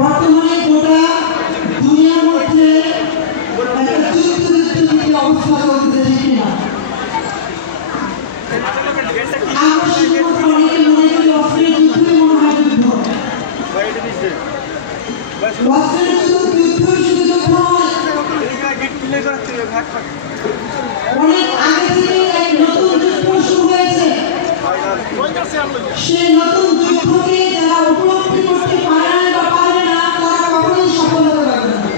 বর্তমানে গোটা দুনিয়ার মধ্যে একটা যুদ্ধ অবস্থা চলতেছে কিনা অনেক আগে থেকে এক নতুন যুদ্ধ শুরু হয়েছে। সেই নতুন যুদ্ধকে যারা উপলব্ধি করতে পারে না বা পারে না তারা কখনোই সফল হতে পারবে না।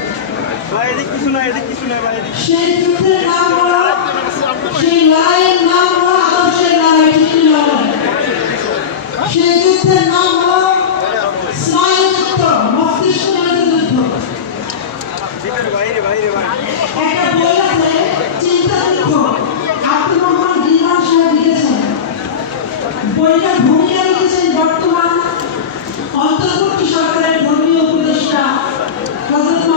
সেই যুদ্ধের নাম হলো, সেই লড়াইয়ের নাম হলো আদর্শের লড়াই। সেই যুদ্ধের নাম হলো স্নায়ু যুদ্ধ, মস্তিষ্ক যুদ্ধ। একটা বই আছে চিন্তা যুদ্ধ, আব্দুর রহমান দিলওয়ার সাহেব লিখেছেন। বইটা ভূমিকা লিখেছেন বর্তমান অন্তর্বর্তী সরকারের ধর্মীয় উপদেষ্টা হযরত